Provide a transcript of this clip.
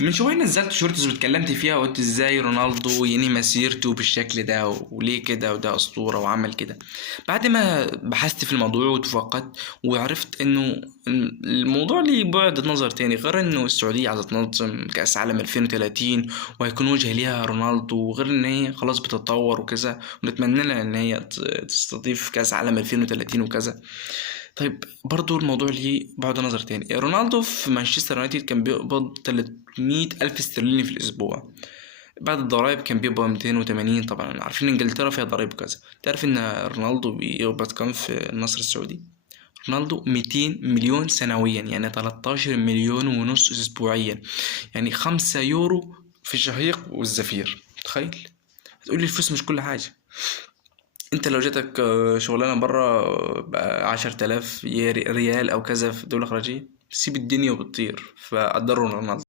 من شوية نزلت شورتس واتكلمت فيها وقلت ازاي رونالدو ينهي مسيرته بالشكل ده وليه كده وده أسطورة وعمل كده. بعد ما بحثت في الموضوع وتفقدت وعرفت انه الموضوع ليه بعد نظر تاني، غير انه السعودية عايزة تنظم كأس عالم 2030 وهيكون وجه ليها رونالدو، وغير ان هي خلاص بتتطور وكذا، ونتمنى لها ان هي تستضيف كأس عالم 2030 وكذا. طيب برضو الموضوع ليه بعد نظر تاني. رونالدو في مانشستر يونايتد كان بيقبض 300 ألف استرليني في الأسبوع، بعد الضرايب كان بيقبض 280. طبعا عارفين إنجلترا فيها ضرايب كذا. تعرف إن رونالدو بيقبض كام في النصر السعودي؟ رونالدو 200 مليون سنويا، يعني 13 مليون ونص أسبوعيا، يعني 5 يورو في الشهيق والزفير. تخيل. تقول لي الفلوس مش كل حاجة. انت لو جاتك شغلانه بره ب10 آلاف ريال او كذا في دوله خارجيه، سيب الدنيا وبتطير. فقدروا رونالدو.